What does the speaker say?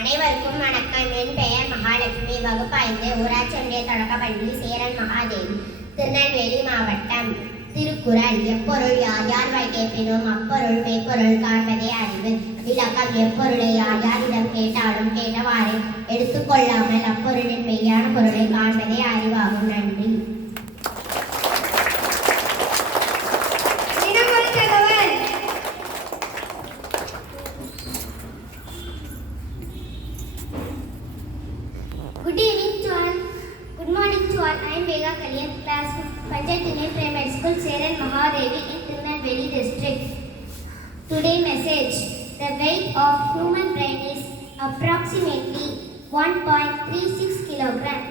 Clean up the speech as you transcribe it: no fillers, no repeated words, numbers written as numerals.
அனைவருக்கும் வணக்கம். என் பெயர் மகாலட்சுமி. வகுப்பு 5, ஊராட்சி ஒன்றிய தொடக்கப்பள்ளி, சேரன் மகாதேவி, திருநெல்வேலி மாவட்டம். திருக்குறள். எப்பொருள் யார் யார் கேட்பினும் அப்பொருள் மெய்ப்பொருள் காண்பதே அறிவு. விளக்கம். எப்பொருளை யார் யாரிடம் கேட்டாலும் கேட்டவாறு எடுத்துக்கொள்ளாமல் அப்பொருளின் மெய்யான பொருளை காண்பதே அறிவாகும். நன்றி. Good evening to all. Good morning to all. I am Vega Kalyan, class Panchayat Union Primary School, Seran Mahadevi in Tirunelveli district. Today message: the weight of human brain is approximately 1.36 kilogram.